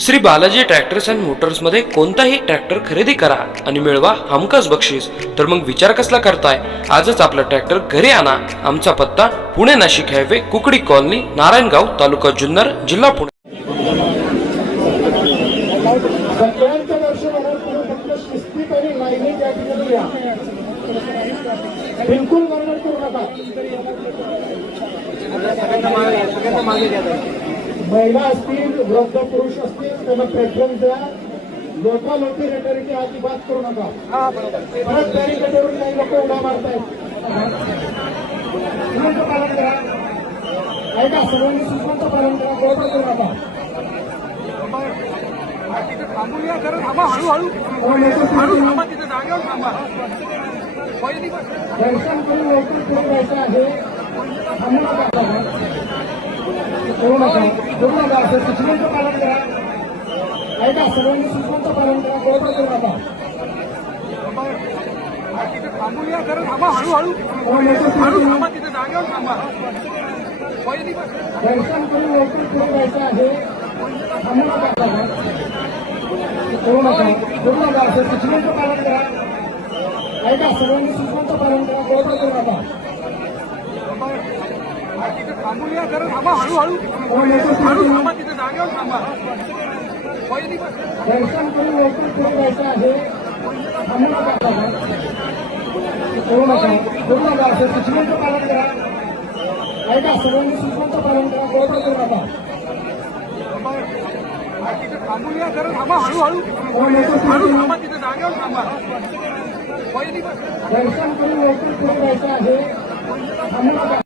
Shri Balaji tractors and Motors मध्ये कोणताही tractor खरेदी करा आणि मिळवा हमखास बक्षीस। तर मग विचार कसला करताय, आजच आपला ट्रॅक्टर घरी आणा। आमचा पत्ता पुणे नाशिक हायवे, कुकडी कॉलनी, नारायणगाव, तालुका जुन्नर, जिल्हा पुणे। बिलकुल गडबड करू नका। महिला असतील, वृद्ध पुरुष असतील, त्यांना प्रेफरन्स द्या। लोकालोटी रेटरीची अजिबात करू नका। परत बॅरिकेडवरून काही लोक उड्या मारतायत। नियमांचं पालन करा, ऐका, सर्वांनी सूचनांचं पालन करा, गडबड करू नका। थांबूया, जरा थांबा, हळूहळू थांबा, तिथे जागेवर थांबा। दर्शन करून लवकर पुढे जायचं आहे। थांबू नका, करू नका, करू नका। असं सूचनांचं पालन करा, ऐका, सर्वांनी सूचनांचं पालन करा, गडबड करू नका। तिथे थांबूया, जरा थांबा, हळूहळू थांबा, तिथे जागेवर थांबा। दर्शन करून लवकर पुढे जायचं आहे। थांबू नका, करू नका, करू नका। असं सूचनांचं पालन करा, ऐका, सर्वांनी सूचनांचं पालन करा, गडबड करू नका। तिथे थांबूया, जरा थांबा, हळूहळू थांबा, तिथे जागेवर थांबा। दर्शन करून लवकर पुढे जायचं आहे। थांबू नका, करू नका, करू नका। असं सूचनांचं पालन करा, ऐका, सर्वांनी सूचनांचं पालन करा, गडबड करू नका। तिथे थांबूया, जरा थांबा, हळूहळू थांबा, तिथे जागेवर थांबा। दर्शन करून लवकर पुढे जायचं आहे। थांबू नका।